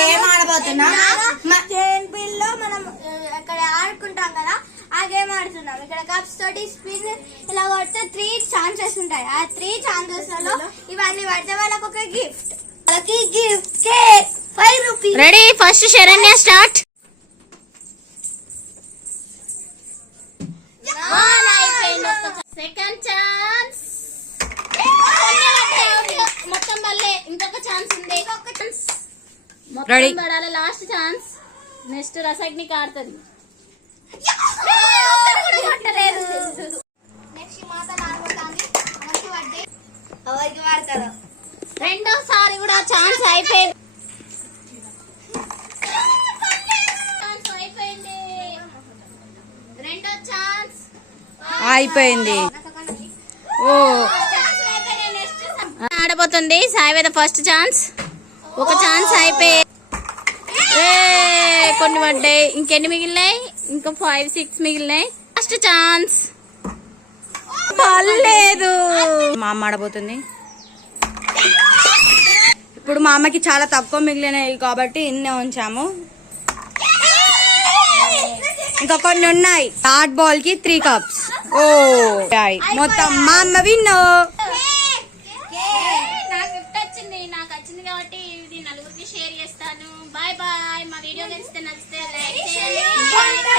Game ఆడబోతున్నాం. లో మనం అక్కడ ఆడుకుంటాం కదా, ఆ గేమ్ ఆడుతున్నాం. ఇక్కడ కప్స్ తోటి స్పిన్ ఇలా కొడితే 3 ఛాన్సెస్ ఉంటాయి. ఆ 3 ఛాన్సెస్ లలో ఇవన్నీ పడితే వాళ్ళకి ఒక గిఫ్ట్. వాళ్ళకి gift cake 5 rupees. Ready, first Saranya start. Second chance మొత్తం వల్లే. ఇంకొక ఛాన్స్ ఉంది. మొత్తం పడాలి. Last chance. నెక్స్ట్ రసగ్నికి ఆడుతుంది. రెండోసారి కూడా ఛాన్స్ అయిపోయింది. రెండో ఛాన్స్ అయిపోయింది. ఓ ఆడబోతుంది సాయివేద. First chance. ఒక ఛాన్స్ అయిపోయి కొన్ని పడ్డాయి. ఇంకెన్ని మిగిలినాయి? ఇంకా 5, 6 మిగిలినాయి. ఫస్ట్ ఛాన్స్ పర్లేదు. మా అమ్మ ఆడబోతుంది. ఇప్పుడు మా అమ్మకి చాలా తక్కువ మిగిలినాయి కాబట్టి ఇన్నే ఉంచాము. ఇంకా కొన్ని ఉన్నాయి. థర్డ్ బాల్ కి 3 కప్స్. ఓ మొత్తం మా అమ్మ విన్నో. నాకు గిఫ్ట్ వచ్చింది. నాకు వచ్చింది కాబట్టి ఇది నలుగురికి షేర్ చేస్తాను. Bye bye. మా వీడియో నచ్చితే లైక్ చేయండి.